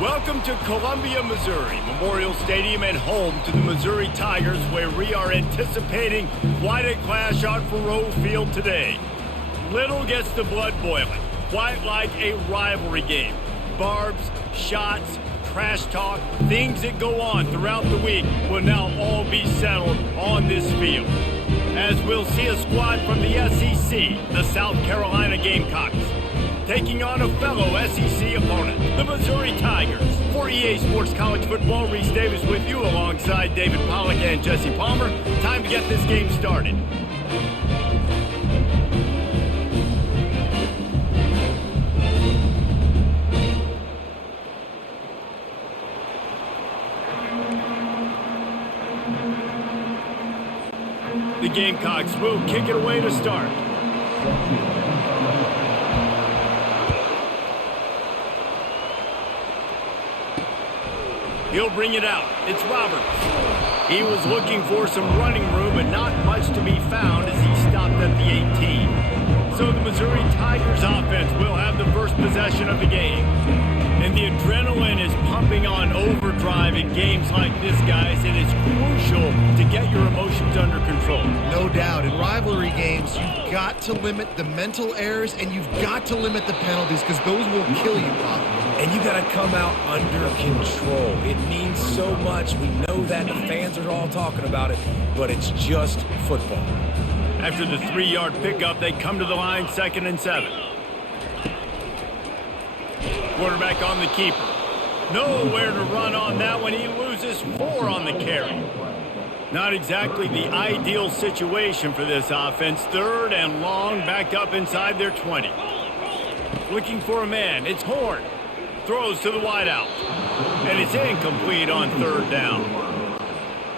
Welcome to Columbia, Missouri, Memorial Stadium and home to the Missouri Tigers, where we are anticipating quite a clash on Faroe Field today. Little gets the blood boiling, quite like a rivalry game. Barbs, shots, trash talk, things that go on throughout the week will now all be settled on this field. As we'll see a squad from the SEC, the South Carolina Gamecocks, taking on a fellow SEC opponent, the Missouri Tigers. For EA Sports College Football, Reese Davis with you alongside David Pollack and Jesse Palmer. Time to get this game started. The Gamecocks will kick it away to start. He'll bring it out. It's Roberts. He was looking for some running room, but not much to be found as he stopped at the 18. So the Missouri Tigers offense will have the first possession of the game. And the adrenaline is pumping on overdrive in games like this, guys, and it's crucial to get your emotions under control. No doubt. In rivalry games, you've got to limit the mental errors and you've got to limit the penalties because those will kill you, Pop. And you got to come out under control. It means so much. We know that. The fans are all talking about it, but it's just football. After the 3-yard pickup, they come to the line, 2nd and 7. Quarterback on the keeper. Nowhere to run on that one. He loses 4 on the carry. Not exactly the ideal situation for this offense. 3rd and long, back up inside their 20. Looking for a man. It's Horn. Throws to the wideout. And it's incomplete on 3rd down.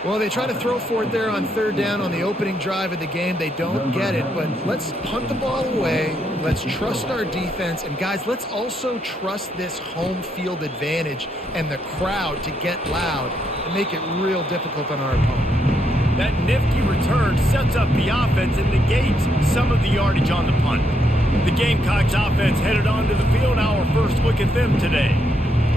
Well, they try to throw for it there on 3rd down on the opening drive of the game. They don't get it, but let's punt the ball away. Let's trust our defense. And, guys, let's also trust this home field advantage and the crowd to get loud and make it real difficult on our opponent. That nifty return sets up the offense and negates some of the yardage on the punt. The Gamecocks offense headed onto the field. Our first look at them today.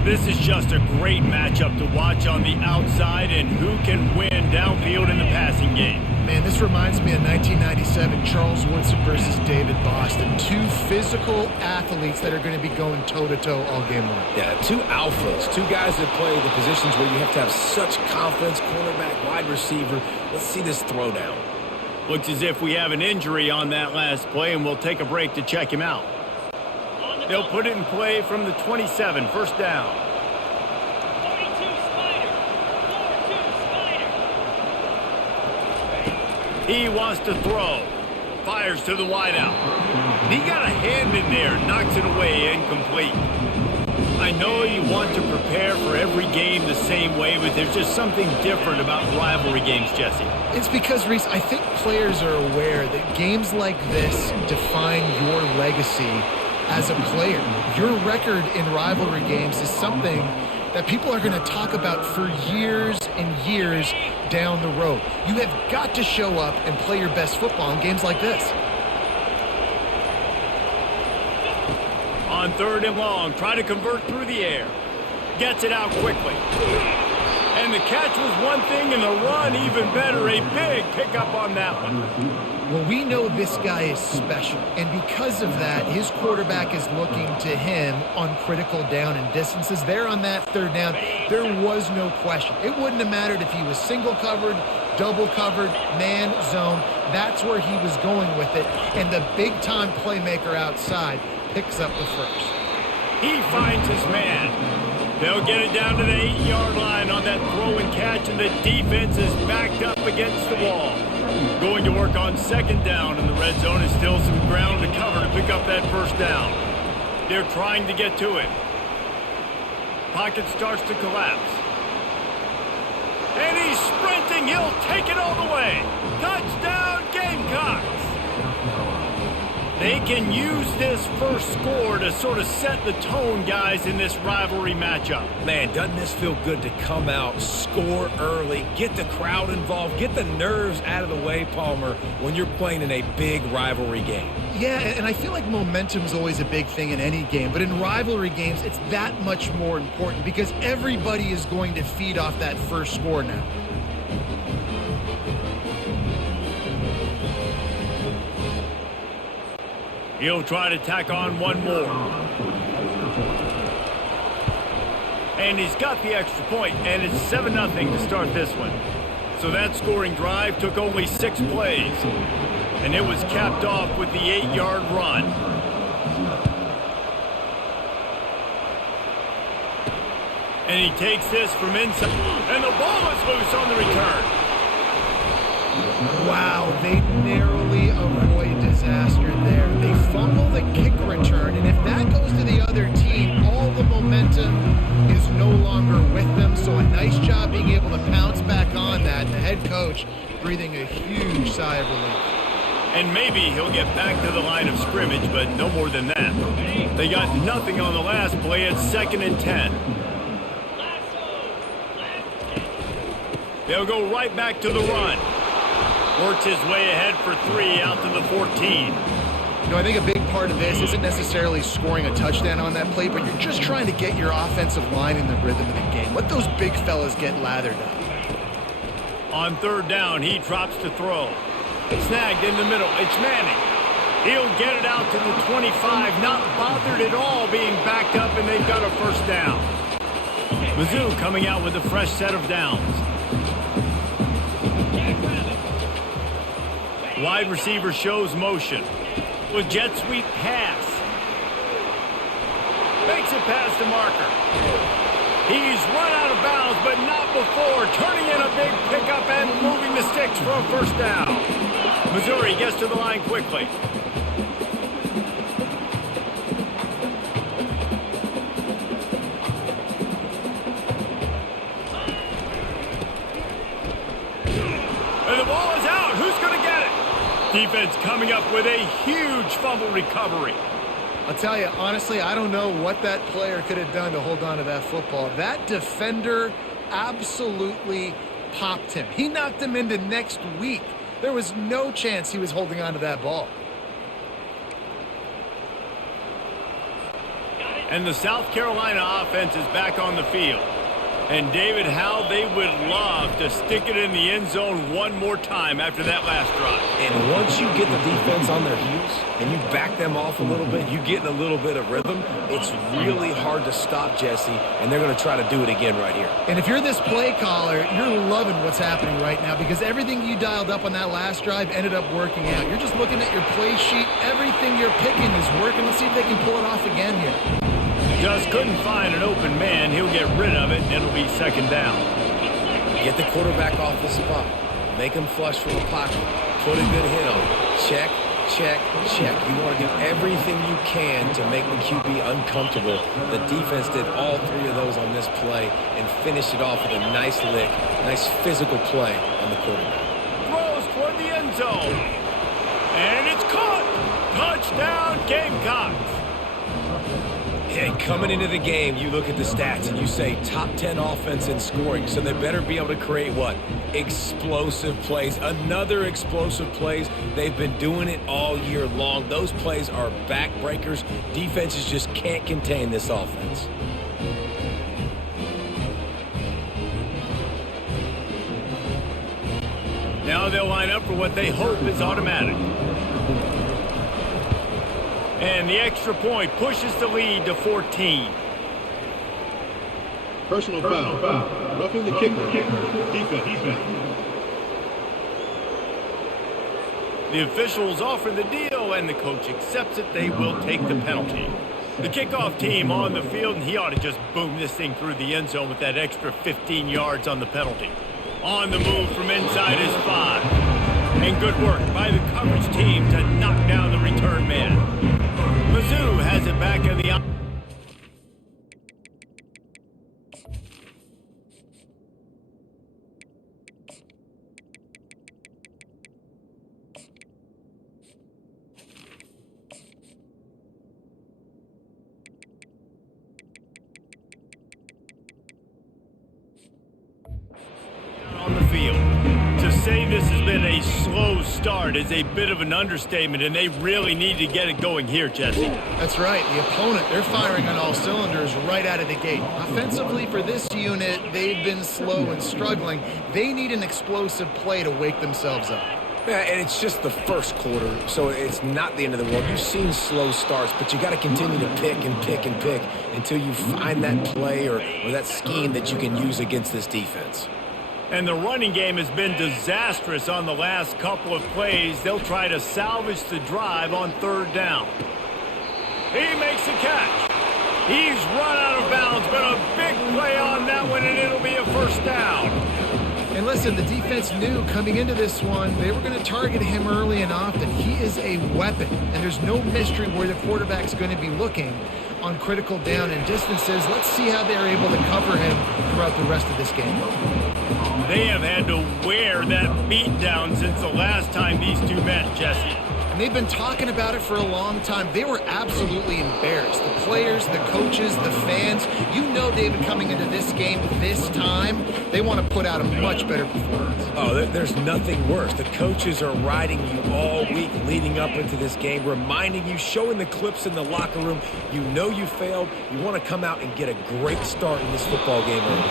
This is just a great matchup to watch on the outside and who can win downfield in the passing game. Man, this reminds me of 1997 Charles Woodson versus David Boston. 2 physical athletes that are going to be going toe-to-toe all game long. Yeah, 2 alphas, 2 guys that play the positions where you have to have such confidence, cornerback, wide receiver. Let's see this throwdown. Looks as if we have an injury on that last play, and we'll take a break to check him out. They'll put it in play from the 27, 1st down. 42 Spider. 42 Spider. He wants to throw. Fires to the wideout. He got a hand in there, knocks it away, incomplete. I know you want to prepare for every game the same way, but there's just something different about rivalry games, Jesse. It's because, Reese, I think players are aware that games like this define your legacy as a player. Your record in rivalry games is something that people are going to talk about for years and years down the road. You have got to show up and play your best football in games like this. On 3rd and long, try to convert through the air. Gets it out quickly. And the catch was one thing and the run even better. A big pickup on that one. Well, we know this guy is special, and because of that, his quarterback is looking to him on critical down and distances. There on that 3rd down, there was no question. It wouldn't have mattered if he was single covered, double covered, man zone. That's where he was going with it, and the big-time playmaker outside picks up the first. He finds his man. They'll get it down to the 8-yard line on that throw and catch, and the defense is backed up against the wall. Going to work on 2nd down, and the red zone is still some ground to cover to pick up that 1st down. They're trying to get to it. Pocket starts to collapse. And he's sprinting. He'll take it all the way. Touchdown, Gamecocks! They can use this first score to sort of set the tone, guys, in this rivalry matchup. Man, doesn't this feel good to come out, score early, get the crowd involved, get the nerves out of the way, Palmer, when you're playing in a big rivalry game? Yeah, and I feel like momentum is always a big thing in any game, but in rivalry games, it's that much more important because everybody is going to feed off that first score now. He'll try to tack on one more. And he's got the extra point, and it's 7-0 to start this one. So that scoring drive took only 6 plays. And it was capped off with the 8-yard run. And he takes this from inside. And the ball is loose on the return. Wow, they narrowly avoid disaster there. They fumble the kick return, and if that goes to the other team, all the momentum is no longer with them. So a nice job being able to pounce back on that. The head coach breathing a huge sigh of relief. And maybe he'll get back to the line of scrimmage, but no more than that. They got nothing on the last play. It's 2nd and 10. They'll go right back to the run. Works his way ahead for 3 out to the 14. You know, I think a big part of this isn't necessarily scoring a touchdown on that play, but you're just trying to get your offensive line in the rhythm of the game. Let those big fellas get lathered up. On 3rd down, he drops to throw. Snagged in the middle. It's Manning. He'll get it out to the 25, not bothered at all being backed up, and they've got a first down. MIZZOU coming out with a fresh set of downs. Wide receiver shows motion. With jet sweep pass. Makes it past the marker. He's run out of bounds, but not before. Turning in a big pickup and moving the sticks for a first down. Missouri gets to the line quickly. And the ball is out. Who's going to get it? Defense coming up with a huge fumble recovery. I'll tell you, honestly, I don't know what that player could have done to hold on to that football. That defender absolutely popped him. He knocked him into next week. There was no chance he was holding on to that ball. And the South Carolina offense is back on the field. And David, how they would love to stick it in the end zone one more time after that last drive. And once you get the defense on their heels and you back them off a little bit, you get in a little bit of rhythm, it's really hard to stop, Jesse, and they're going to try to do it again right here. And if you're this play caller, you're loving what's happening right now because everything you dialed up on that last drive ended up working out. You're just looking at your play sheet. Everything you're picking is working. Let's see if they can pull it off again here. Just couldn't find an open man. He'll get rid of it, and it'll be 2nd down. Get the quarterback off the spot. Make him flush from the pocket. Put a good hit on him. Check, check, check. You want to do everything you can to make the QB uncomfortable. The defense did all 3 of those on this play and finished it off with a nice lick, nice physical play on the quarterback. Throws toward the end zone. And it's caught. Touchdown, Gamecocks. And coming into the game, you look at the stats and you say top 10 offense in scoring, so they better be able to create what? Explosive plays. Another explosive plays. They've been doing it all year long. Those plays are backbreakers. Defenses just can't contain this offense. Now they'll line up for what they hope is automatic. And the extra point pushes the lead to 14. Personal foul. Roughing the kicker. Defense. The officials offer the deal, and the coach accepts it. They will take the penalty. The kickoff team on the field, and he ought to just boom this thing through the end zone with that extra 15 yards on the penalty. On the move from inside his 5. And good work by the coverage team to knock down the return man. MIZZOU has it back in the... start is a bit of an understatement, and they really need to get it going here, Jesse. That's right. The opponent, they're firing on all cylinders right out of the gate. Offensively for this unit, they've been slow and struggling. They need an explosive play to wake themselves up. Yeah, and it's just the first quarter, so it's not the end of the world. You've seen slow starts, but you got to continue to pick and pick and pick until you find that play or that scheme that you can use against this defense. And the running game has been disastrous on the last couple of plays. They'll try to salvage the drive on third down. He makes the catch. He's run out of bounds, but a big play on that one, and it'll be a first down. And listen, the defense knew coming into this one, they were going to target him early and often. He is a weapon, and there's no mystery where the quarterback's going to be looking on critical down and distances. Let's see how they're able to cover him throughout the rest of this game. They have had to wear that beat down since the last time these two met, Jesse. And they've been talking about it for a long time. They were absolutely embarrassed. The players, the coaches, the fans. You know, David, coming into this game this time, they want to put out a much better performance. Oh, there's nothing worse. The coaches are riding you all week leading up into this game, reminding you, showing the clips in the locker room. You know you failed. You want to come out and get a great start in this football game early.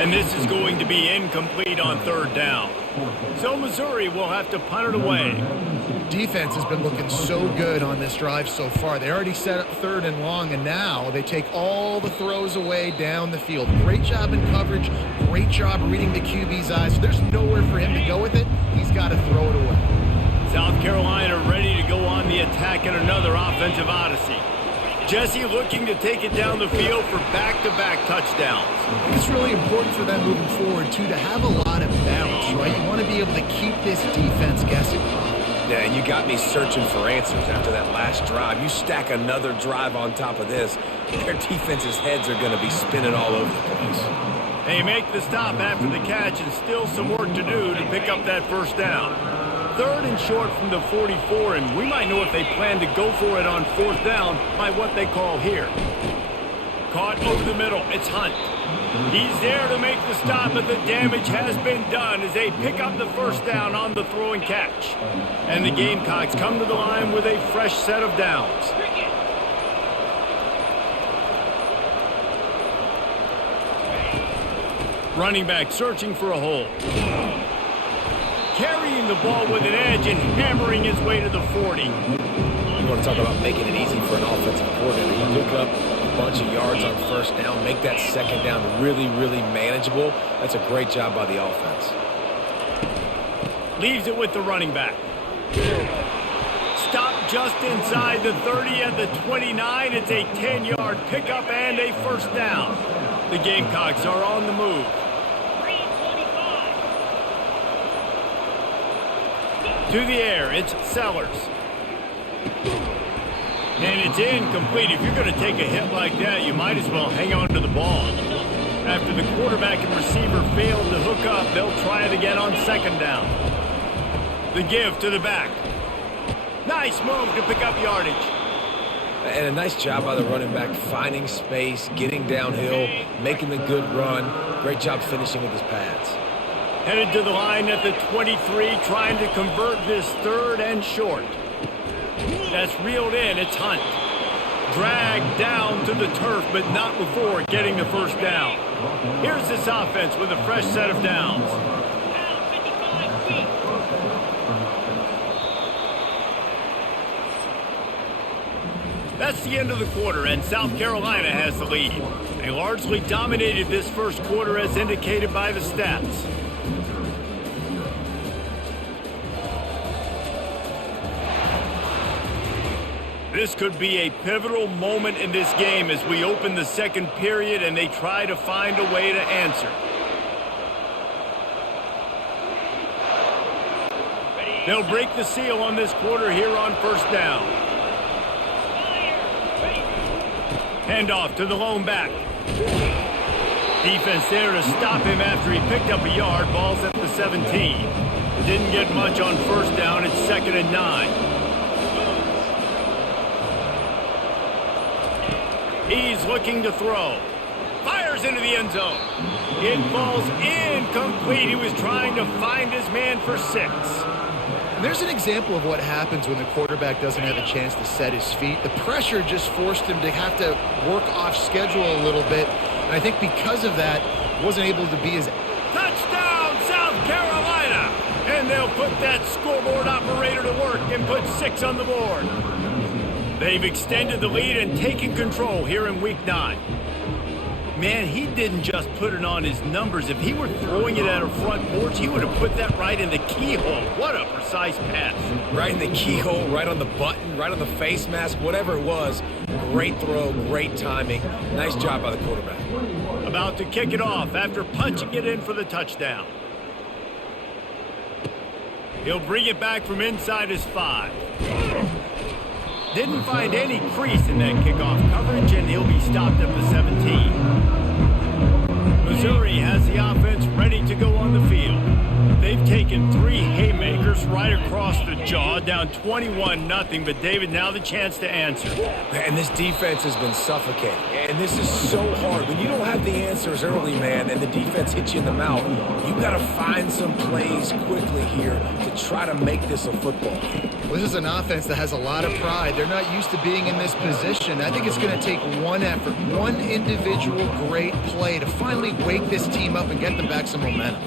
And this is going to be incomplete on third down. So Missouri will have to punt it away. Defense has been looking so good on this drive so far. They already set up third and long, and now they take all the throws away down the field. Great job in coverage. Great job reading the QB's eyes. There's nowhere for him to go with it. He's got to throw it away. South Carolina ready to go on the attack in another offensive odyssey. Jesse looking to take it down the field for back-to-back touchdowns. It's really important for them moving forward, too, to have a lot of balance, right? You want to be able to keep this defense guessing. Yeah, and you got me searching for answers after that last drive. You stack another drive on top of this, their defense's heads are going to be spinning all over the place. They make the stop after the catch and still some work to do to pick up that first down. Third and short from the 44, and we might know if they plan to go for it on fourth down by what they call here. Caught over the middle. It's Hunt. He's there to make the stop, but the damage has been done as they pick up the first down on the throw and catch. And the Gamecocks come to the line with a fresh set of downs. Running back searching for a hole. Carrying the ball with an edge and hammering his way to the 40. You want to talk about making it easy for an offensive coordinator. You pick up a bunch of yards on first down, make that second down really, really manageable. That's a great job by the offense. Leaves it with the running back. Stop just inside the 30 at the 29. It's a 10-yard pickup and a first down. The Gamecocks are on the move. To the air, it's Sellers. And it's incomplete. If you're going to take a hit like that, you might as well hang on to the ball. After the quarterback and receiver failed to hook up, they'll try it again on second down. The give to the back. Nice move to pick up yardage. And a nice job by the running back, finding space, getting downhill, making the good run. Great job finishing with his pads. Headed to the line at the 23, trying to convert this third and short. That's reeled in. It's Hunt. Dragged down to the turf, but not before getting the first down. Here's this offense with a fresh set of downs. That's the end of the quarter, and South Carolina has the lead. They largely dominated this first quarter as indicated by the stats. This could be a pivotal moment in this game as we open the second period and they try to find a way to answer. They'll break the seal on this quarter here on first down. Handoff to the lone back. Defense there to stop him after he picked up a yard. Ball's at the 17. Didn't get much on first down. It's 2nd and 9. He's looking to throw. Fires into the end zone. It falls incomplete. He was trying to find his man for 6. And there's an example of what happens when the quarterback doesn't have a chance to set his feet. The pressure just forced him to have to work off schedule a little bit. And I think because of that, wasn't able to be as... Touchdown, South Carolina! And they'll put that scoreboard operator to work and put 6 on the board. They've extended the lead and taken control here in Week 9. Man, he didn't just put it on his numbers. If he were throwing it at a front porch, he would have put that right in the keyhole. What a precise pass. Right in the keyhole, right on the button, right on the face mask, whatever it was. Great throw, great timing. Nice job by the quarterback. About to kick it off after punching it in for the touchdown. He'll bring it back from inside his 5. Didn't find any crease in that kickoff coverage, and he'll be stopped at the 17. Missouri has the offense ready to go on the field. They've taken 3 haymakers right across the jaw, down 21-0, but David, now the chance to answer. And this defense has been suffocating. And this is so hard. When you don't have the answers early, man, and the defense hits you in the mouth, you got to find some plays quickly here to try to make this a football game. Well, this is an offense that has a lot of pride. They're not used to being in this position. I think it's going to take one effort, one individual great play to finally wake this team up and get them back some momentum.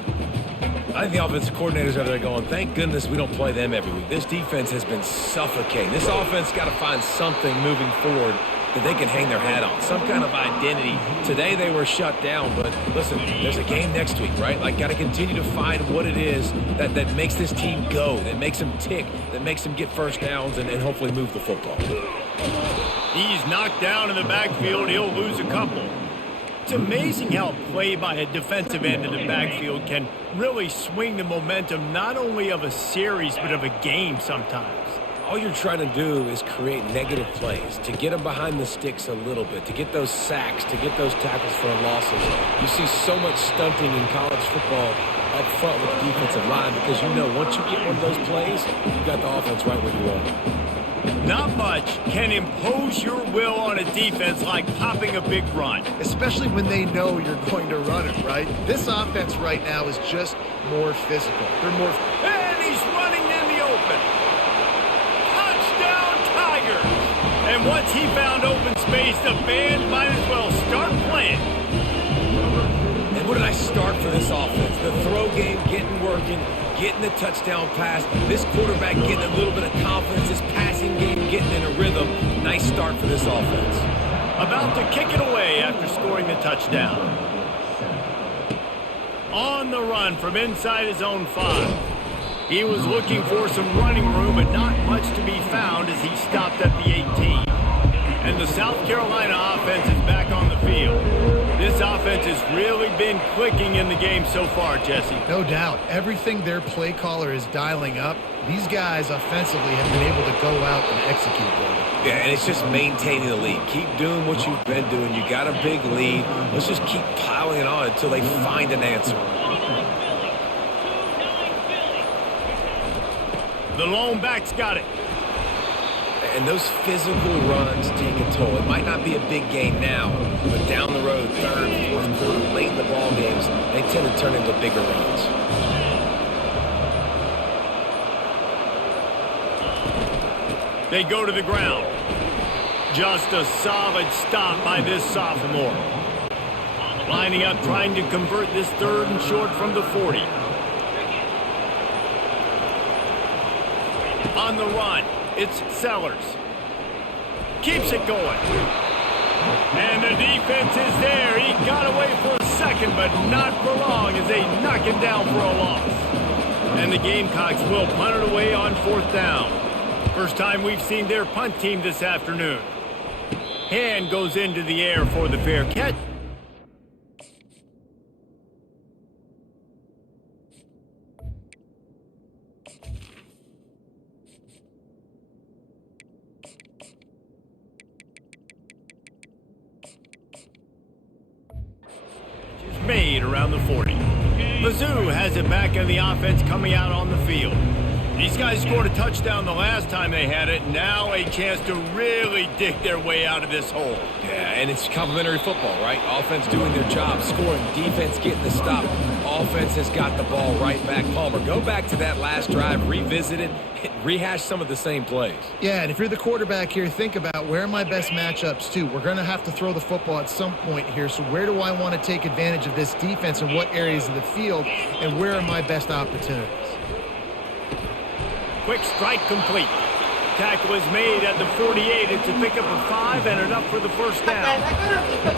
I think the offensive coordinators over there going, thank goodness we don't play them every week. This defense has been suffocating. This offense got to find something moving forward that they can hang their hat on, some kind of identity. Today they were shut down, but listen, there's a game next week, right? Like, got to continue to find what it is that makes this team go, that makes them tick, that makes them get first downs and hopefully move the football. He's knocked down in the backfield. He'll lose a couple. It's amazing how play by a defensive end in the backfield can really swing the momentum not only of a series but of a game sometimes. All you're trying to do is create negative plays, to get them behind the sticks a little bit, to get those sacks, to get those tackles for losses. You see so much stunting in college football up front with the defensive line because you know once you get one of those plays, you got the offense right where you want it. Not much can impose your will on a defense like popping a big run. Especially when they know you're going to run it, right? This offense right now is just more physical. They're more... And he's running in the open. Touchdown, Tigers! And once he found open space, the band might as well start playing. And what did I start for this offense? The throw game getting working, getting the touchdown pass, this quarterback getting a little bit of confidence, this passing game getting in a rhythm. Nice start for this offense. About to kick it away after scoring the touchdown. On the run from inside his own 5. He was looking for some running room, but not much to be found as he stopped at the 18. And the South Carolina offense is back on the field. This offense has really been clicking in the game so far, Jesse. No doubt. Everything their play caller is dialing up, these guys offensively have been able to go out and execute them. Yeah, and it's just maintaining the lead. Keep doing what you've been doing. You got a big lead. Let's just keep piling it on until they find an answer. The lone back's got it. And those physical runs take a toll. It might not be a big game now, but down the road, third, fourth quarter, late in the ball games, they tend to turn into bigger runs. They go to the ground. Just a solid stop by this sophomore. Lining up, trying to convert this 3rd and short from the 40. On the run, it's Sellers. Keeps it going. And the defense is there. He got away for a second, but not for long as they knock him down for a loss. And the Gamecocks will punt it away on 4th down. First time we've seen their punt team this afternoon. Hand goes into the air for the fair catch. Made around the 40. MIZZOU has it back in the offense coming out on the field. These guys scored a touchdown the last time they had it. Now a chance to really dig their way out of this hole. Yeah, and it's complimentary football, right? Offense doing their job, scoring, defense getting the stop. Offense has got the ball right back. Palmer, go back to that last drive, revisit it, rehash some of the same plays. Yeah, and if you're the quarterback here, think about where are my best matchups too. We're going to have to throw the football at some point here, so where do I want to take advantage of this defense and what areas of the field, and where are my best opportunities? Quick strike complete. Tackle is made at the 48. It's a pickup of 5 and enough for the first down.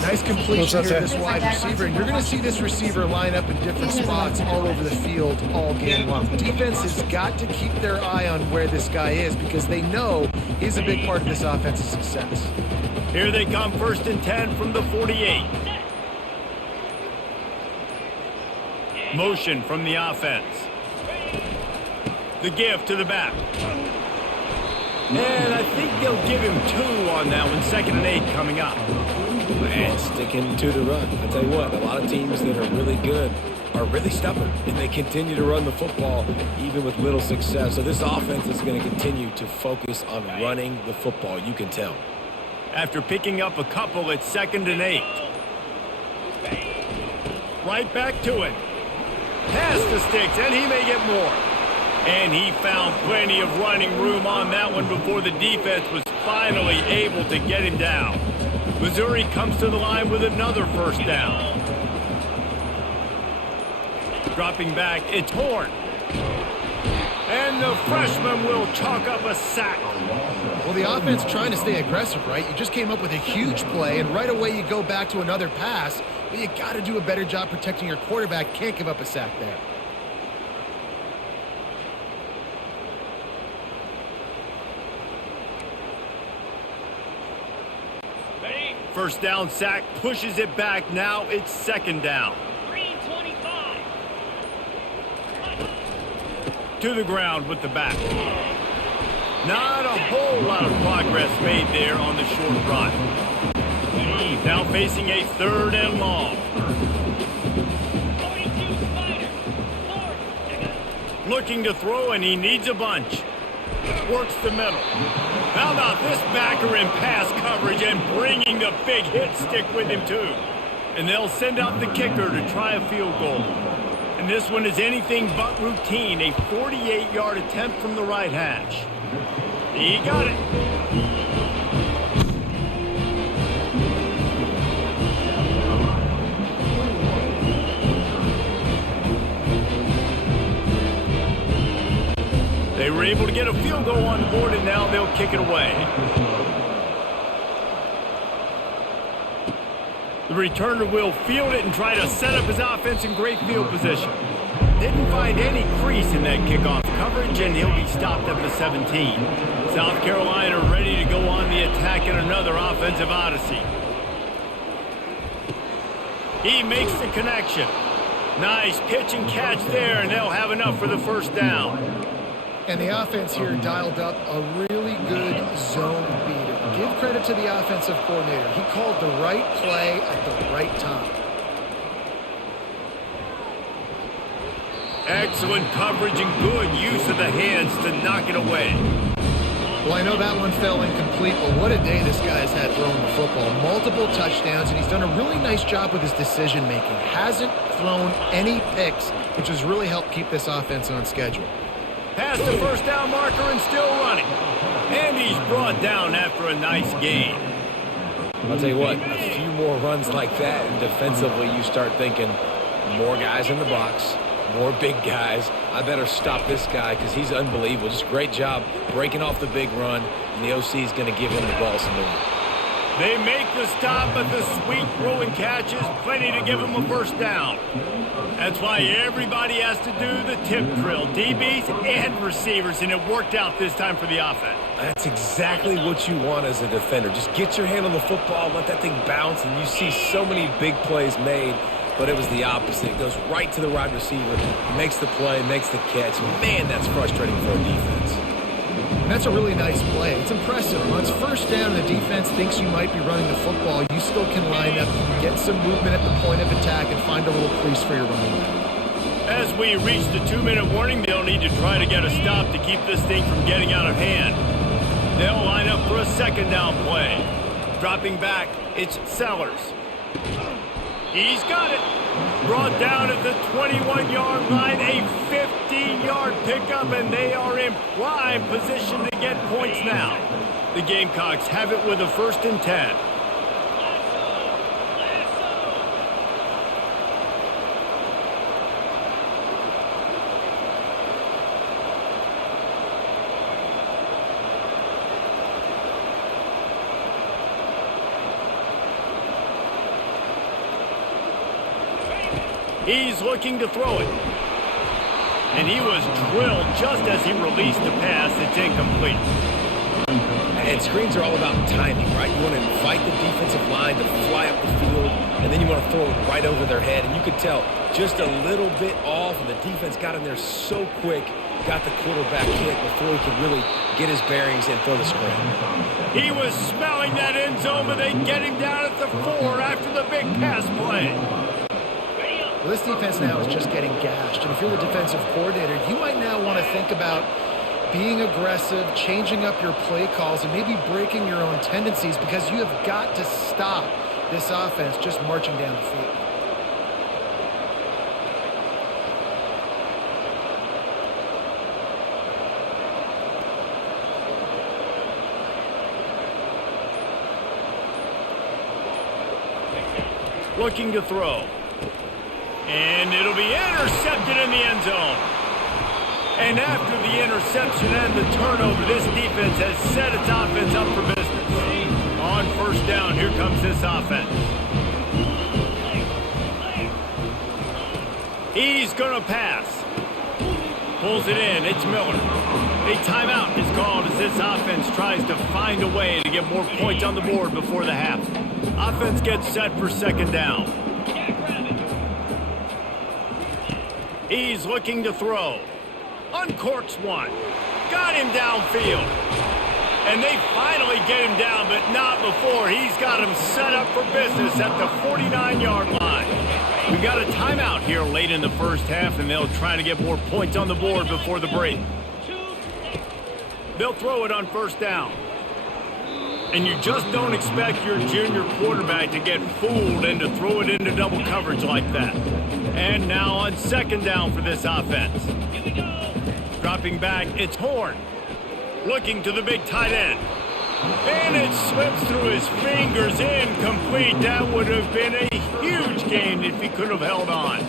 Nice completion here to this wide receiver, and you're going to see this receiver line up in different spots all over the field all game long. Defense has got to keep their eye on where this guy is because they know he's a big part of this offensive success. Here they come, 1st and 10 from the 48. Motion from the offense. The give to the back. And I think they'll give him 2 on that one. 2nd and 8 coming up. And sticking to the run. I tell you what, a lot of teams that are really good are really stubborn, and they continue to run the football even with little success. So this offense is going to continue to focus on running the football. You can tell. After picking up a couple, it's 2nd and 8. Right back to it. Pass the sticks, and he may get more. And he found plenty of running room on that one before the defense was finally able to get him down. Missouri comes to the line with another 1st down. Dropping back, it's Horn. And the freshman will chalk up a sack. Well, the offense trying to stay aggressive, right? You just came up with a huge play, and right away you go back to another pass, but you got to do a better job protecting your quarterback. Can't give up a sack there. First down sack, pushes it back. Now it's 2nd down. 3:25. To the ground with the back. Not a whole lot of progress made there on the short run. Now facing a 3rd and long. 42 Spider. 4. Looking to throw, and he needs a bunch. Works the middle. How about this backer in pass coverage and bringing the big hit stick with him too. And they'll send out the kicker to try a field goal. And this one is anything but routine. A 48-yard attempt from the right hash. He got it. They were able to get a field goal on board, and now they'll kick it away. The returner will field it and try to set up his offense in great field position. Didn't find any crease in that kickoff coverage, and he'll be stopped at the 17. South Carolina ready to go on the attack in another offensive odyssey. He makes the connection. Nice pitch and catch there, and they'll have enough for the 1st down. And the offense here dialed up a really good zone beater. Give credit to the offensive coordinator. He called the right play at the right time. Excellent coverage and good use of the hands to knock it away. Well, I know that one fell incomplete, but what a day this guy has had throwing the football. Multiple touchdowns, and he's done a really nice job with his decision-making. Hasn't thrown any picks, which has really helped keep this offense on schedule. Past the 1st down marker and still running. And he's brought down after a nice gain. I'll tell you what, a few more runs like that, and defensively you start thinking more guys in the box, more big guys. I better stop this guy because he's unbelievable. Just great job breaking off the big run, and the OC is going to give him the ball some more. They make the stop, but the sweet throw and catch is plenty to give him a 1st down. That's why everybody has to do the tip drill, DBs and receivers, and it worked out this time for the offense. That's exactly what you want as a defender. Just get your hand on the football, let that thing bounce, and you see so many big plays made, but it was the opposite. It goes right to the wide receiver, makes the play, makes the catch. Man, that's frustrating for a defense. And that's a really nice play. It's impressive. When it's 1st down and the defense thinks you might be running the football, you still can line up, get some movement at the point of attack, and find a little crease for your running back. As we reach the 2-minute warning, they'll need to try to get a stop to keep this thing from getting out of hand. They'll line up for a second down play. Dropping back, it's Sellers. He's got it. Brought down at the 21-yard line, a 15-yard pickup, and they are in prime position to get points now. The Gamecocks have it with a 1st and 10. He's looking to throw it. And he was drilled just as he released the pass. It's incomplete. And screens are all about timing, right? You want to invite the defensive line to fly up the field, and then you want to throw it right over their head. And you could tell just a little bit off, and the defense got in there so quick, got the quarterback hit before he could really get his bearings and throw the screen. He was smelling that end zone, but they get him down at the 4 after the big pass play. Well, this defense now is just getting gashed. And if you're the defensive coordinator, you might now want to think about being aggressive, changing up your play calls, and maybe breaking your own tendencies, because you have got to stop this offense just marching down the field. Looking to throw. And it'll be intercepted in the end zone. And after the interception and the turnover, this defense has set its offense up for business. On 1st down, here comes this offense. He's going to pass. Pulls it in. It's Miller. A timeout is called as this offense tries to find a way to get more points on the board before the half. Offense gets set for 2nd down. He's looking to throw. Uncorks one. Got him downfield. And they finally get him down, but not before. He's got him set up for business at the 49-yard line. We got a timeout here late in the 1st half, and they'll try to get more points on the board before the break. They'll throw it on 1st down. And you just don't expect your junior quarterback to get fooled and to throw it into double coverage like that. And now on 2nd down for this offense. Dropping back, it's Horn. Looking to the big tight end. And it slips through his fingers, incomplete. That would have been a huge gain if he could have held on.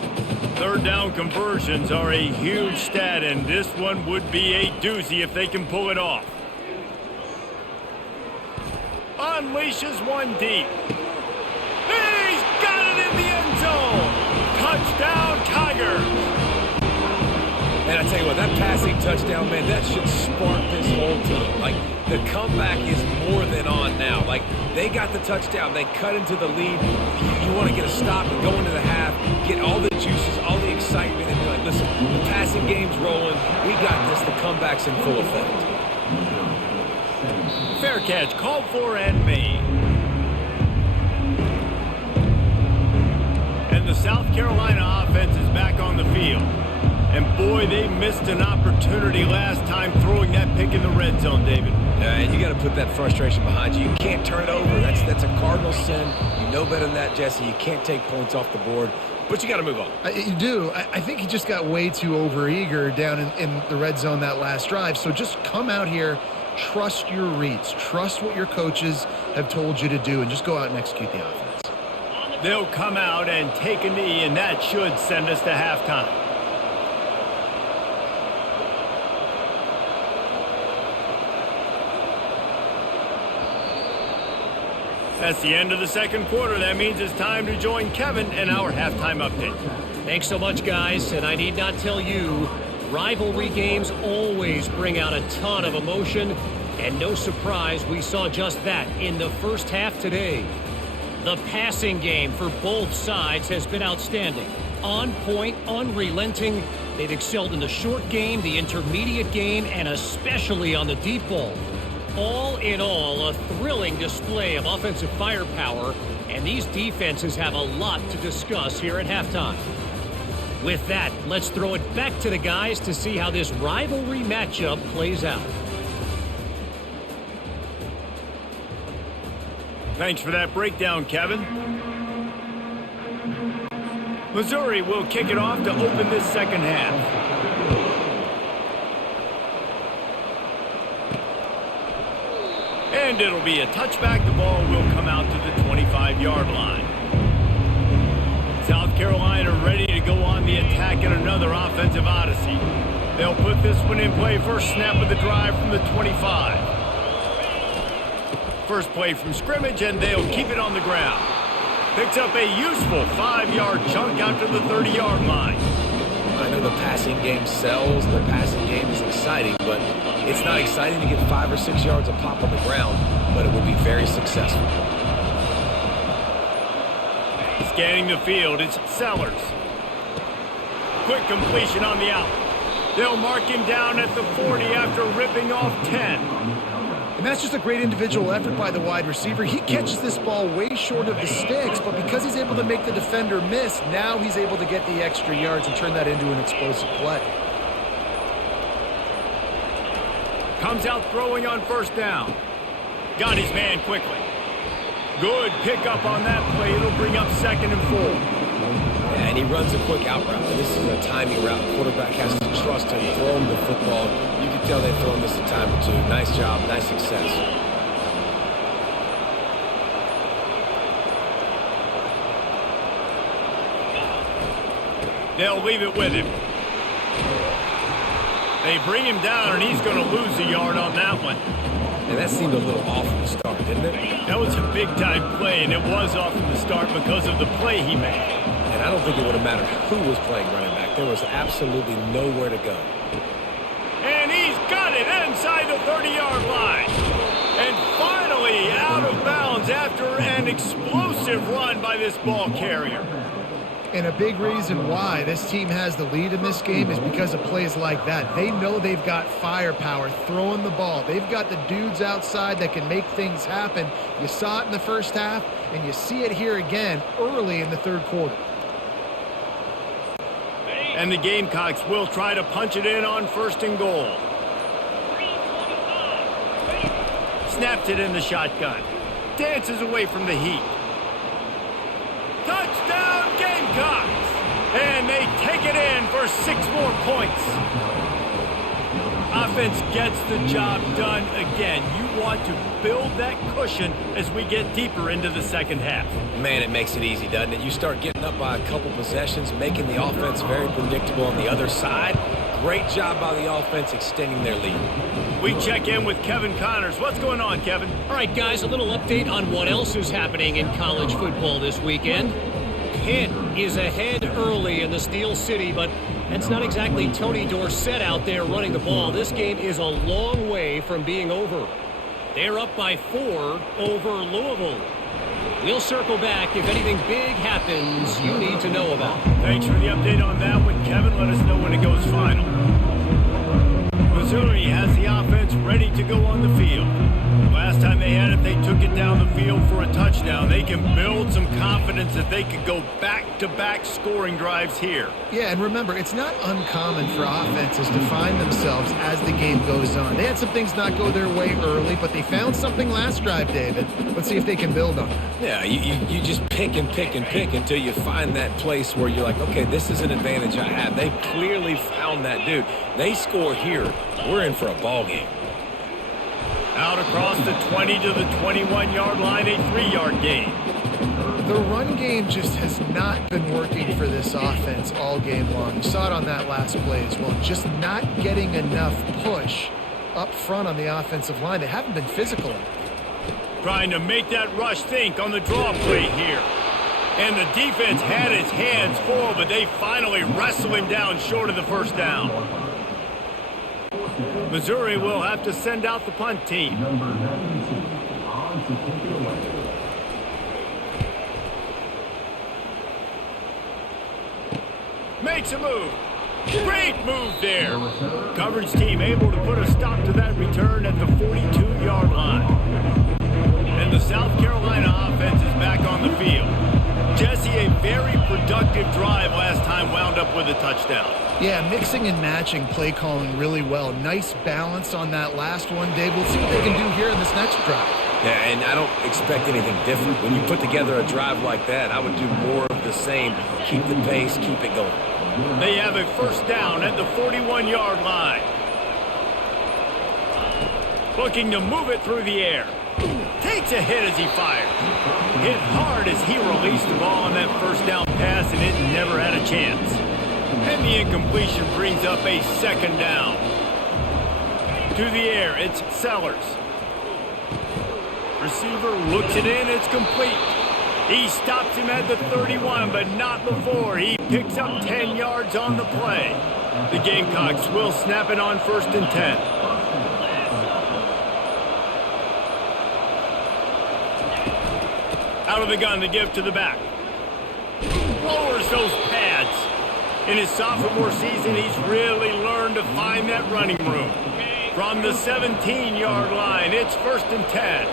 3rd down conversions are a huge stat, and this one would be a doozy if they can pull it off. Unleashes one deep. He's got it in the end zone. Touchdown, Tigers. And I tell you what, that passing touchdown, man, that should spark this whole team. Like, the comeback is more than on now. Like, they got the touchdown. They cut into the lead. You want to get a stop and go into the half, get all the juices, all the excitement, and be like, listen, the passing game's rolling. We got this. The comeback's in full effect. Fair catch, called for and made. And the South Carolina offense is back on the field. And boy, they missed an opportunity last time throwing that pick in the red zone, David. And you got to put that frustration behind you. You can't turn it over. That's a cardinal sin. You know better than that, Jesse. You can't take points off the board. But you got to move on. You do. I think he just got way too overeager down in the red zone that last drive. So just come out here, trust your reads, trust what your coaches have told you to do, and just go out and execute the offense. They'll come out and take a knee, and that should send us to halftime. That's the end of the 2nd quarter. That means it's time to join Kevin in our halftime update. Thanks so much, guys. And I need not tell you, rivalry games always bring out a ton of emotion. And no surprise, we saw just that in the 1st half today. The passing game for both sides has been outstanding. On point, unrelenting. They've excelled in the short game, the intermediate game, and especially on the deep ball. All in all, a thrilling display of offensive firepower, and these defenses have a lot to discuss here at halftime. With that, let's throw it back to the guys to see how this rivalry matchup plays out. Thanks for that breakdown, Kevin. Missouri will kick it off to open this second half. And it'll be a touchback. The ball will come out to the 25-yard line. South Carolina ready to go on the attack in another offensive odyssey. They'll put this one in play. First snap of the drive from the 25. First play from scrimmage, and they'll keep it on the ground. Picks up a useful 5-yard chunk out to the 30-yard line. I know the passing game sells, the passing game is exciting, but it's not exciting to get 5 or 6 yards of pop on the ground, but it will be very successful. Scanning the field, it's Sellers. Quick completion on the out. They'll mark him down at the 40 after ripping off 10. And that's just a great individual effort by the wide receiver. He catches this ball way short of the sticks, but because he's able to make the defender miss, now he's able to get the extra yards and turn that into an explosive play. Comes out throwing on first down. Got his man quickly. Good pickup on that play. It'll bring up 2nd and 4. Yeah, and he runs a quick out route. This is a timing route. The quarterback has to trust him, throw him the football. You can tell they've thrown this a time or two. Nice job, nice success. They'll leave it with him. They bring him down, and he's going to lose a yard on that one. And that seemed a little off from the start, didn't it? That was a big-time play, and it was off from the start because of the play he made. And I don't think it would have mattered who was playing running back. There was absolutely nowhere to go. And he's got it inside the 30-yard line. And finally out of bounds after an explosive run by this ball carrier. And a big reason why this team has the lead in this game is because of plays like that. They know they've got firepower throwing the ball. They've got the dudes outside that can make things happen. You saw it in the first half, and you see it here again early in the third quarter. And the Gamecocks will try to punch it in on 1st and goal. Snaps it in the shotgun. Dances away from the heat. Touchdown Gamecocks! And they take it in for 6 more points. Offense gets the job done again. You want to build that cushion as we get deeper into the second half. Man, it makes it easy, doesn't it? You start getting up by a couple possessions, making the offense very predictable on the other side. Great job by the offense extending their lead. We check in with Kevin Connors. What's going on, Kevin? All right, guys, a little update on what else is happening in college football this weekend. Pitt is ahead early in the Steel City, but that's not exactly Tony Dorsett out there running the ball. This game is a long way from being over. They're up by 4 over Louisville. We'll circle back if anything big happens you need to know about. Thanks for the update on that one, Kevin. Let us know when it goes final. Missouri has the offense ready to go on the field. Last time they had it, they took it down the field for a touchdown. They can build some confidence that they could go back-to-back scoring drives here. Yeah, and remember, it's not uncommon for offenses to find themselves as the game goes on. They had some things not go their way early, but they found something last drive, David. Let's see if they can build on it. Yeah, you just pick and pick and pick until you find that place where you're like, okay, this is an advantage I have. They clearly found that dude. They score here. We're in for a ball game. Out across the 20 to the 21-yard line, a 3-yard gain. The run game just has not been working for this offense all game long. You saw it on that last play as well. Just not getting enough push up front on the offensive line. They haven't been physical enough. Trying to make that rush think on the draw play here. And the defense had its hands full, but they finally wrestle him down short of the first down. Missouri will have to send out the punt team. Makes a move. Great move there. Coverage team able to put a stop to that return at the 42-yard line. And the South Carolina offense is back on the field. Jesse, a very productive drive last time wound up with a touchdown. Yeah, mixing and matching play calling really well. Nice balance on that last one, Dave. We'll see what they can do here in this next drive. Yeah, and I don't expect anything different. When you put together a drive like that, I would do more of the same. Keep the pace, keep it going. They have a first down at the 41-yard line. Looking to move it through the air. Takes a hit as he fires. Hit hard as he released the ball on that first down pass, and it never had a chance. And the incompletion brings up a second down. To the air, it's Sellers. Receiver looks it in, it's complete. He stops him at the 31, but not before. He picks up 10 yards on the play. The Gamecocks will snap it on 1st and 10. Out of the gun to give to the back. Lowers those pads. In his sophomore season, he's really learned to find that running room. From the 17-yard line, it's 1st and 10.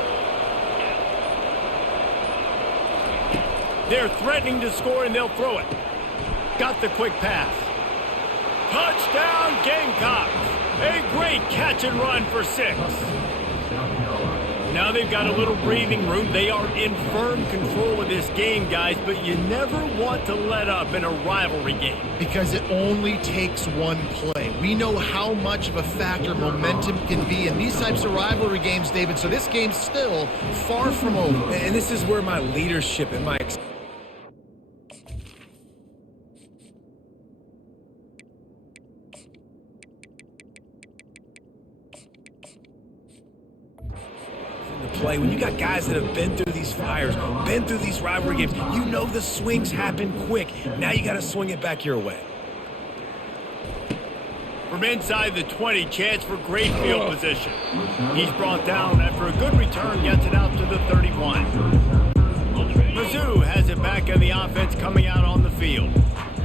They're threatening to score, and they'll throw it. Got the quick pass. Touchdown, Gamecocks. A great catch and run for 6. Now they've got a little breathing room. They are in firm control of this game, guys, but you never want to let up in a rivalry game. Because it only takes one play. We know how much of a factor momentum can be in these types of rivalry games, David, so this game's still far from over. And this is where my leadership and my play. When you got guys that have been through these fires, been through these rivalry games, you know the swings happen quick. Now you got to swing it back your way. From inside the 20, chance for great field position. He's brought down after a good return, gets it out to the 31. MIZZOU has it back on the offense coming out on the field.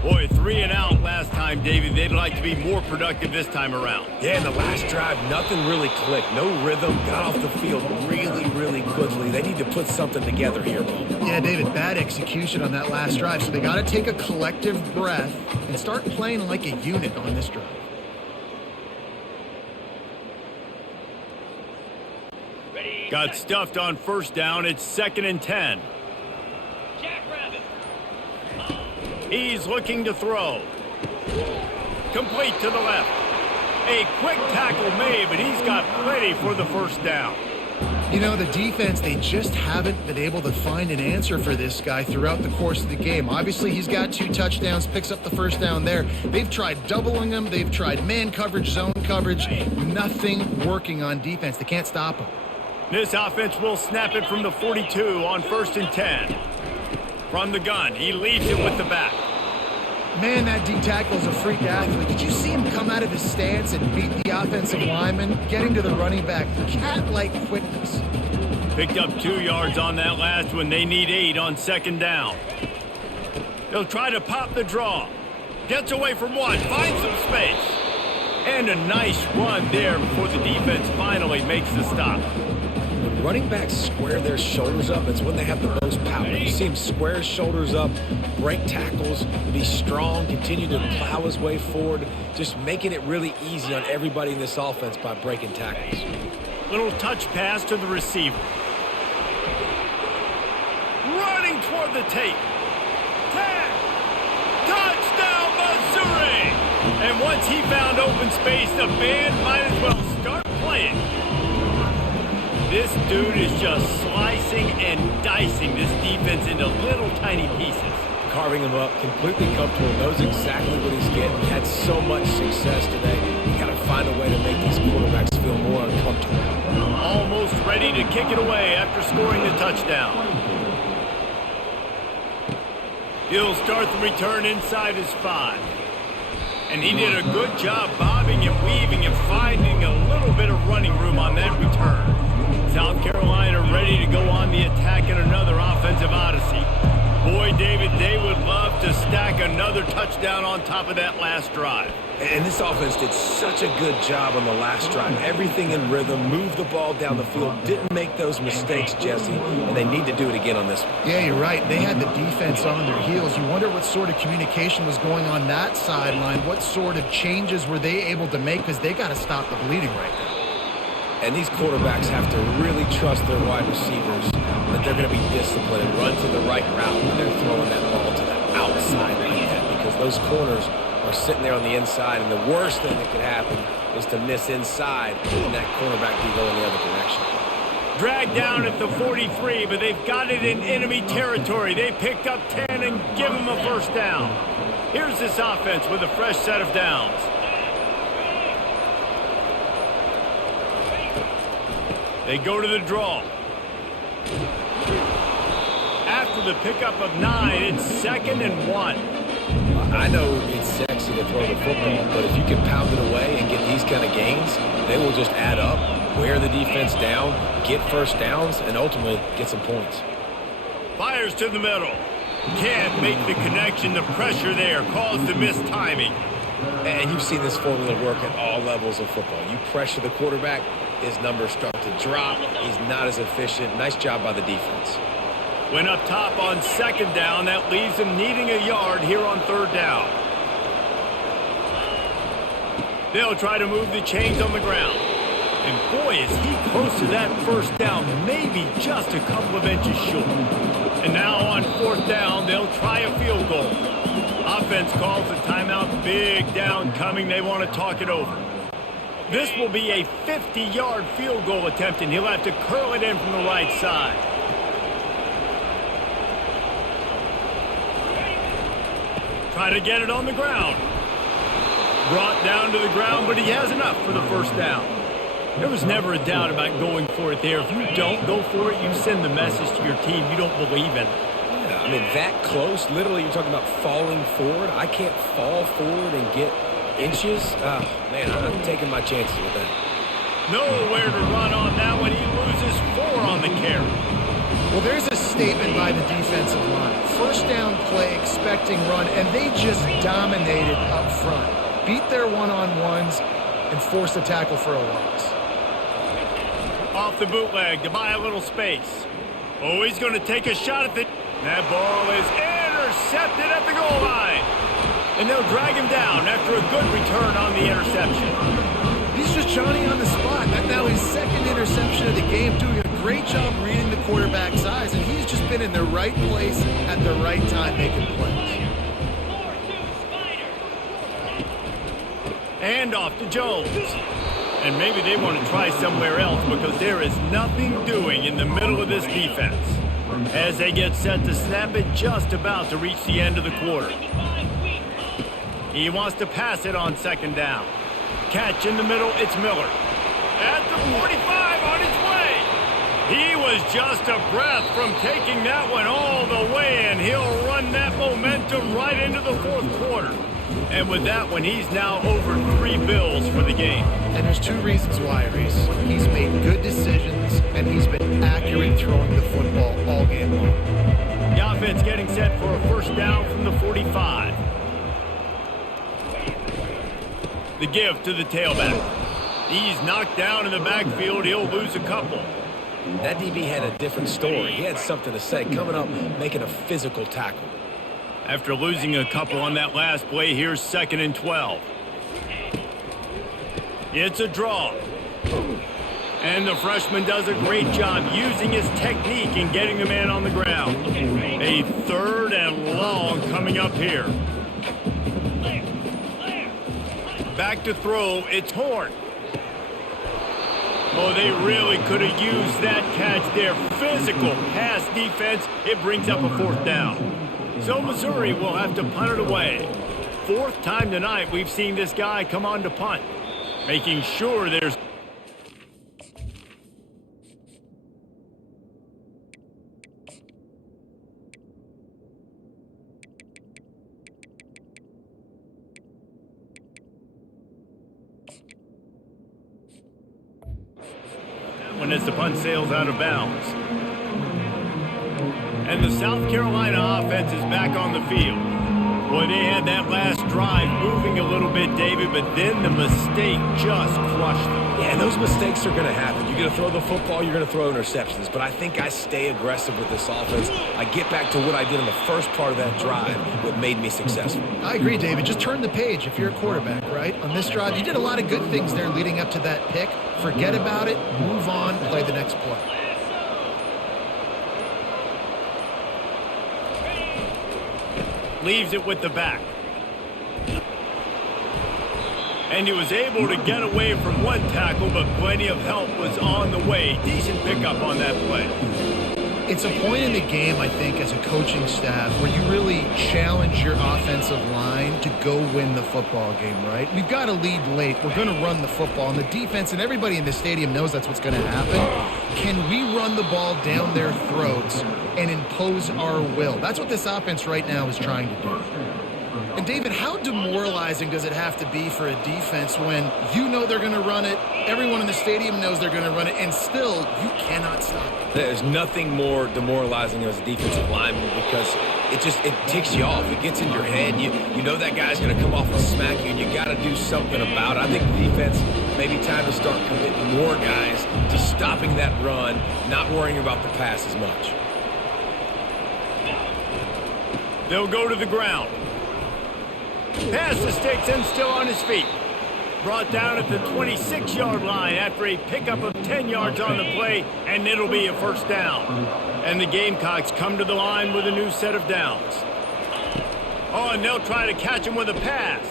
Boy, 3 and out last time, David. They'd like to be more productive this time around. Yeah, in the last drive, nothing really clicked. No rhythm. Got off the field really, really quickly. They need to put something together here, Bo. Yeah, David, bad execution on that last drive. So they got to take a collective breath and start playing like a unit on this drive. Got stuffed on first down. It's 2nd and 10. He's looking to throw. Complete to the left. A quick tackle made, but he's got plenty for the first down. You know, the defense, they just haven't been able to find an answer for this guy throughout the course of the game. Obviously, he's got 2 touchdowns, picks up the first down there. They've tried doubling him. They've tried man coverage, zone coverage. Nothing working on defense. They can't stop him. This offense will snap it from the 42 on 1st and 10. From the gun, he leaves it with the back. Man, that D tackle is a freak athlete. Did you see him come out of his stance and beat the offensive lineman, getting to the running back? Cat-like quickness. Picked up 2 yards on that last one. They need 8 on 2nd down. They'll try to pop the draw. Gets away from 1, finds some space. And a nice run there before the defense finally makes the stop. When running backs square their shoulders up, it's when they have the most power. You see him square his shoulders up, break tackles, be strong, continue to plow his way forward, just making it really easy on everybody in this offense by breaking tackles. Little touch pass to the receiver. Running toward the tape. Tag! Touchdown, Missouri! And once he found open space, the band might as well start playing. This dude is just slicing and dicing this defense into little tiny pieces. Carving him up, completely comfortable, knows exactly what he's getting. Had so much success today. You got to find a way to make these quarterbacks feel more uncomfortable. Almost ready to kick it away after scoring the touchdown. He'll start the return inside his 5. And he did a good job bobbing and weaving and finding a little bit of running room on that return. South Carolina ready to go on the attack in another offensive odyssey. Boy, David, they would love to stack another touchdown on top of that last drive. And this offense did such a good job on the last drive. Everything in rhythm, moved the ball down the field, didn't make those mistakes, Jesse, and they need to do it again on this one. Yeah, you're right. They had the defense on their heels. You wonder what sort of communication was going on that sideline. What sort of changes were they able to make, because they got to stop the bleeding right now. And these quarterbacks have to really trust their wide receivers that they're going to be disciplined and run to the right route when they're throwing that ball to the outside like that, because those corners are sitting there on the inside, and the worst thing that could happen is to miss inside and that cornerback be going the other direction. Dragged down at the 43, but they've got it in enemy territory. They picked up 10 and give them a first down. Here's this offense with a fresh set of downs. They go to the draw. After the pickup of 9, it's 2nd and 1. I know it's sexy to throw the football, but if you can pound it away and get these kind of gains, they will just add up, wear the defense down, get first downs, and ultimately get some points. Fires to the middle. Can't make the connection. The pressure there caused the missed timing. And you've seen this formula work at all levels of football. You pressure the quarterback, his numbers start to drop. He's not as efficient. Nice job by the defense. Went up top on 2nd down. That leaves him needing a yard here on 3rd down. They'll try to move the chains on the ground. And boy, is he close to that first down, maybe just a couple of inches short. And now on 4th down, they'll try a field goal. Offense calls a timeout. Big down coming. They want to talk it over. This will be a 50-yard field goal attempt, and he'll have to curl it in from the right side. Try to get it on the ground. Brought down to the ground, but he has enough for the first down. There was never a doubt about going for it there. If you don't go for it, you send the message to your team you don't believe in it. Yeah, I mean, that close, literally you're talking about falling forward. I can't fall forward and get inches. Man, I'm taking my chances with that. Nowhere to run on that one. He loses 4 on the carry. Well, there's a statement by the defensive line. First down play, expecting run, and they just dominated up front. Beat their one-on-ones and forced a tackle for a loss. Off the bootleg to buy a little space. Oh, he's going to take a shot at it. That ball is intercepted at the goal line. And they'll drag him down after a good return on the interception. He's just Johnny on the spot. That's now his 2nd interception of the game, doing a great job reading the quarterback's eyes, and he's just been in the right place at the right time making plays. And off to Jones. And maybe they want to try somewhere else, because there is nothing doing in the middle of this defense. As they get set to snap it, just about to reach the end of the quarter. He wants to pass it on 2nd down. Catch in the middle, it's Miller. At the 45 on his way. He was just a breath from taking that one all the way, and he'll run that momentum right into the 4th quarter. And with that one, he's now over 3 bills for the game. And there's 2 reasons why, Reese. He's made good decisions, and he's been accurate throwing the football all game long. The offense getting set for a first down from the 45. The give to the tailback. He's knocked down in the backfield. He'll lose a couple. That DB had a different story. He had something to say, coming up, making a physical tackle. After losing a couple on that last play, here's 2nd and 12. It's a draw. And the freshman does a great job using his technique and getting the man on the ground. A 3rd and long coming up here. Back to throw, it's Horn. Oh, they really could have used that catch there. Physical pass defense. It brings up a 4th down. So Missouri will have to punt it away. 4th time tonight we've seen this guy come on to punt, making sure there's... when as the punt sails out of bounds. And the South Carolina offense is back on the field. Boy, they had that last drive moving a little bit, David, but then the mistake just crushed them. Yeah, and those mistakes are going to happen. You're going to throw the football, you're going to throw interceptions. But I think I stay aggressive with this offense. I get back to what I did in the first part of that drive that made me successful. I agree, David. Just turn the page if you're a quarterback, right? On this drive, you did a lot of good things there leading up to that pick. Forget about it, move on, play the next play. Leaves it with the back. And he was able to get away from one tackle, but plenty of help was on the way. Decent pickup on that play. It's a point in the game, I think, as a coaching staff where you really challenge your offensive line to go win the football game, right? We've got to lead late. We're going to run the football. And the defense and everybody in the stadium knows that's what's going to happen. Can we run the ball down their throats and impose our will? That's what this offense right now is trying to do. And, David, how demoralizing does it have to be for a defense when you know they're going to run it, everyone in the stadium knows they're going to run it, and still you cannot stop it? There's nothing more demoralizing as a defensive lineman because it ticks you off. It gets in your head. You know that guy's going to come off and smack you, and you got to do something about it. I think the defense maybe time to start committing more guys to stopping that run, not worrying about the pass as much. They'll go to the ground. Pass to sticks and still on his feet. Brought down at the 26-yard line after a pickup of 10 yards on the play, and it'll be a first down. And the Gamecocks come to the line with a new set of downs. Oh, and they'll try to catch him with a pass.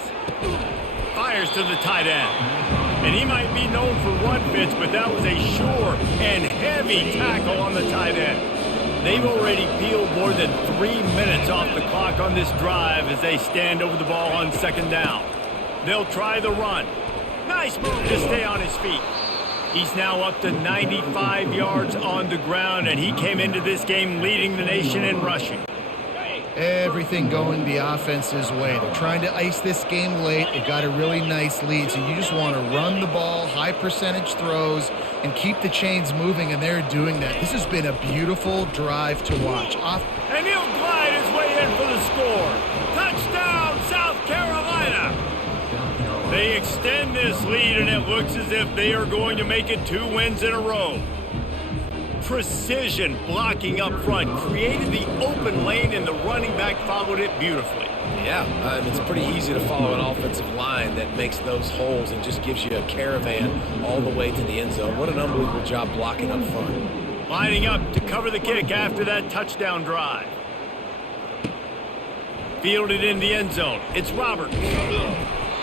Fires to the tight end. And he might be known for run fits, but that was a sure and heavy tackle on the tight end. They've already peeled more than 3 minutes off the clock on this drive as they stand over the ball on second down. They'll try the run. Nice move to stay on his feet. He's now up to 95 yards on the ground, and he came into this game leading the nation in rushing. Everything going the offense's way. They're trying to ice this game late. They've got a really nice lead, so you just want to run the ball, high percentage throws, and keep the chains moving, and they're doing that. This has been a beautiful drive to watch. And he'll glide his way in for the score. Touchdown, South Carolina! They extend this lead, and it looks as if they are going to make it 2 wins in a row. Precision blocking up front created the open lane, and the running back followed it beautifully. Yeah, it's pretty easy to follow an offensive line that makes those holes and just gives you a caravan all the way to the end zone. What an unbelievable job blocking up front. Lining up to cover the kick after that touchdown drive. Fielded in the end zone. It's Roberts.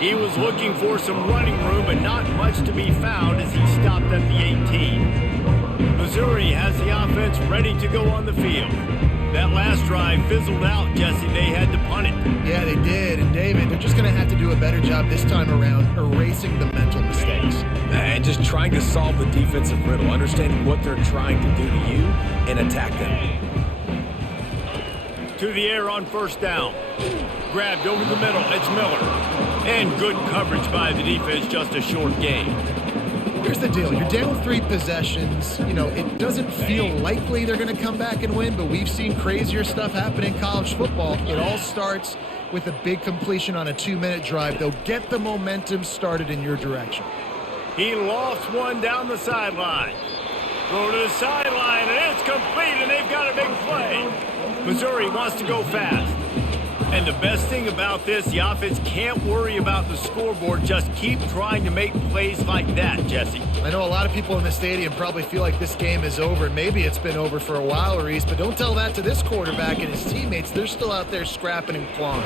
He was looking for some running room, but not much to be found as he stopped at the 18. Missouri has the offense ready to go on the field. That last drive fizzled out, Jesse. They had to punt it. Yeah, they did. And, David, they're just going to have to do a better job this time around erasing the mental mistakes. And just trying to solve the defensive riddle, understanding what they're trying to do to you and attack them. To the air on first down. Grabbed over the middle. It's Miller. And good coverage by the defense, just a short gain. Here's the deal. You're down 3 possessions. You know, it doesn't feel likely they're going to come back and win, but we've seen crazier stuff happen in college football. It all starts with a big completion on a 2-minute drive. They'll get the momentum started in your direction. He lost one down the sideline. Throw to the sideline, and it's complete, and they've got a big play. Missouri wants to go fast. And the best thing about this, the offense can't worry about the scoreboard. Just keep trying to make plays like that, Jesse. I know a lot of people in the stadium probably feel like this game is over. Maybe it's been over for a while, Reese, but don't tell that to this quarterback and his teammates. They're still out there scrapping and clawing.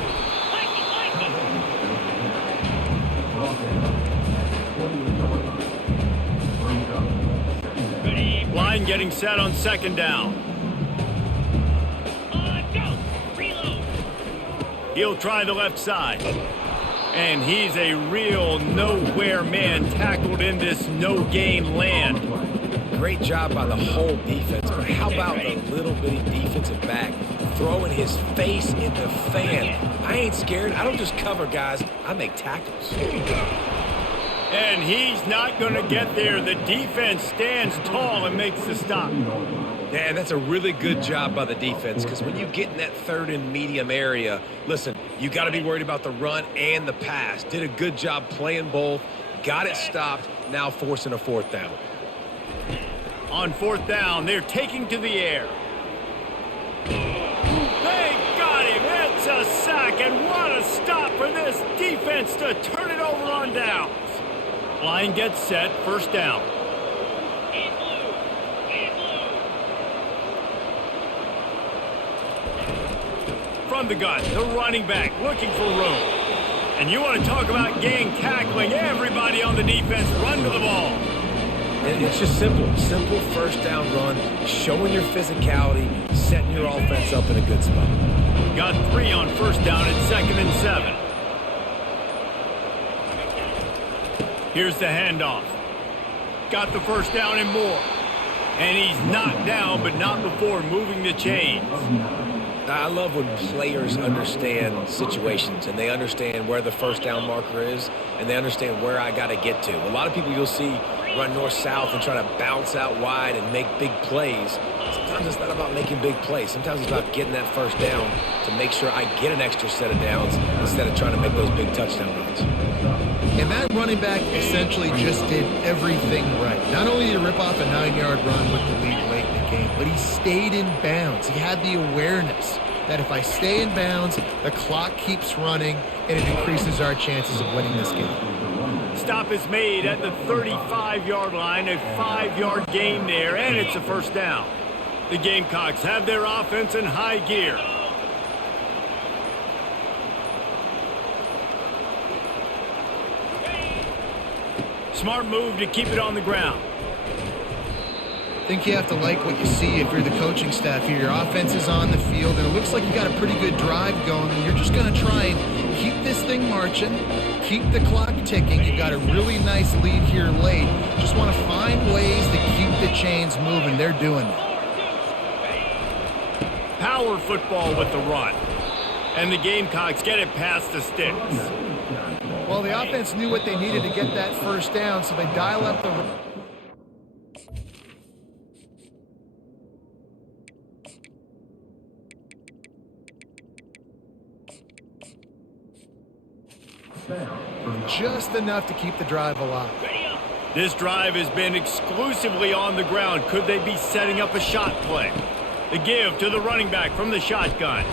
Line getting set on second down. He'll try the left side. And he's a real nowhere man tackled in this no-gain land. Great job by the whole defense, but how about the little bitty defensive back throwing his face in the fan? I ain't scared. I don't just cover guys. I make tackles. And he's not going to get there. The defense stands tall and makes the stop. Yeah, that's a really good job by the defense because when you get in that third and medium area, listen, You got to be worried about the run and the pass. Did a good job playing both. Got it stopped. Now forcing a fourth down. On fourth down, they're taking to the air. They got him. It's a sack, and what a stop for this defense to turn it over on downs. Line gets set, first down. In blue. In blue. From the gun, the running back looking for room. And you want to talk about gang tackling, everybody on the defense run to the ball. And it's just simple. Simple first down run, showing your physicality, setting your offense up in a good spot. Got 3 on first down at 2nd and 7. Here's the handoff. Got the first down and more. And he's knocked down, but not before moving the chains. I love when players understand situations and they understand where the first down marker is and they understand where I got to get to. A lot of people you'll see run north-south and try to bounce out wide and make big plays. Sometimes it's not about making big plays. Sometimes it's about getting that first down to make sure I get an extra set of downs instead of trying to make those big touchdown runs. And that running back essentially just did everything right. Not only did he rip off a 9-yard run with the lead late in the game, but he stayed in bounds. He had the awareness that if I stay in bounds, the clock keeps running, and it increases our chances of winning this game. Stop is made at the 35-yard line, a 5-yard gain there, and it's a first down. The Gamecocks have their offense in high gear. Smart move to keep it on the ground. I think you have to like what you see if you're the coaching staff here. Your offense is on the field, and it looks like you got a pretty good drive going, and you're just going to try and keep this thing marching, keep the clock ticking. You've got a really nice lead here late. Just want to find ways to keep the chains moving. They're doing that. Power football with the run. And the Gamecocks get it past the sticks. Well, the offense knew what they needed to get that first down, so they dial up the... just enough to keep the drive alive. This drive has been exclusively on the ground. Could they be setting up a shot play? The give to the running back from the shotgun.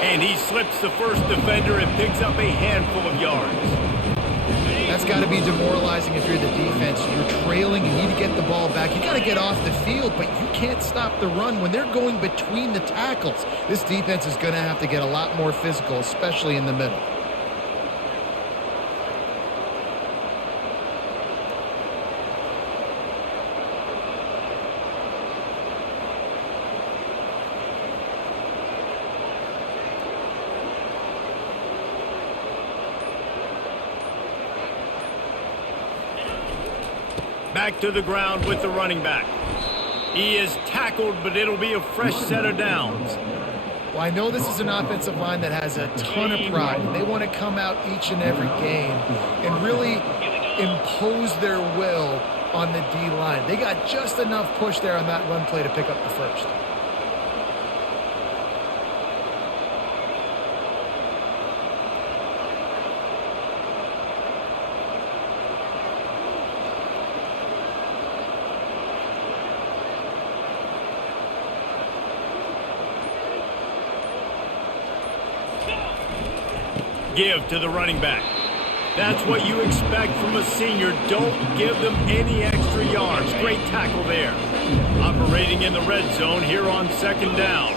And he slips the first defender and picks up a handful of yards. That's got to be demoralizing if you're the defense. You're trailing, you need to get the ball back. You got to get off the field, but you can't stop the run when they're going between the tackles. This defense is going to have to get a lot more physical, especially in the middle. Back to the ground with the running back. He is tackled, but it'll be a fresh set of downs. Well, I know this is an offensive line that has a ton of pride. They want to come out each and every game and really impose their will on the D-line. They got just enough push there on that run play to pick up the first. Give to the running back. That's what you expect from a senior. Don't give them any extra yards. Great tackle there. Operating in the red zone here on second down.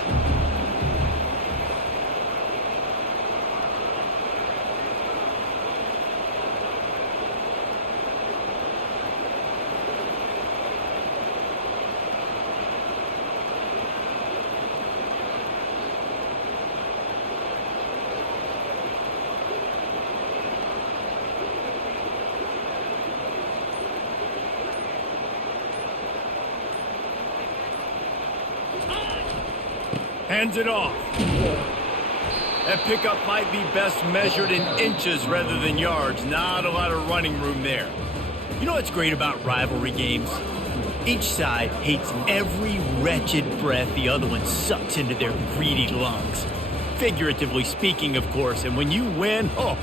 Hands it off. That pickup might be best measured in inches rather than yards. Not a lot of running room there. You know what's great about rivalry games? Each side hates every wretched breath the other one sucks into their greedy lungs. Figuratively speaking, of course. And when you win, oh,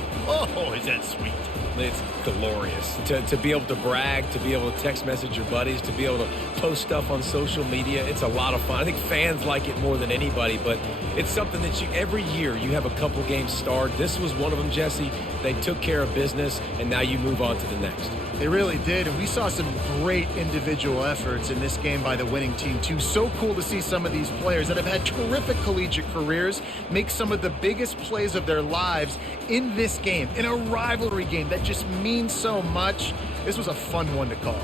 is that sweet. It's glorious to be able to brag, to be able to text message your buddies, to be able to post stuff on social media. It's a lot of fun. I think fans like it more than anybody, but it's something that every year you have a couple games starred. This was one of them, Jesse. They took care of business, and now you move on to the next. They really did, and we saw some great individual efforts in this game by the winning team, too. So cool to see some of these players that have had terrific collegiate careers make some of the biggest plays of their lives in this game, in a rivalry game that just means so much. This was a fun one to call.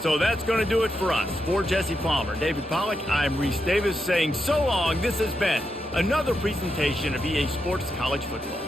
So that's going to do it for us. For Jesse Palmer, David Pollack, I'm Reese Davis saying so long. This has been another presentation of EA Sports College Football.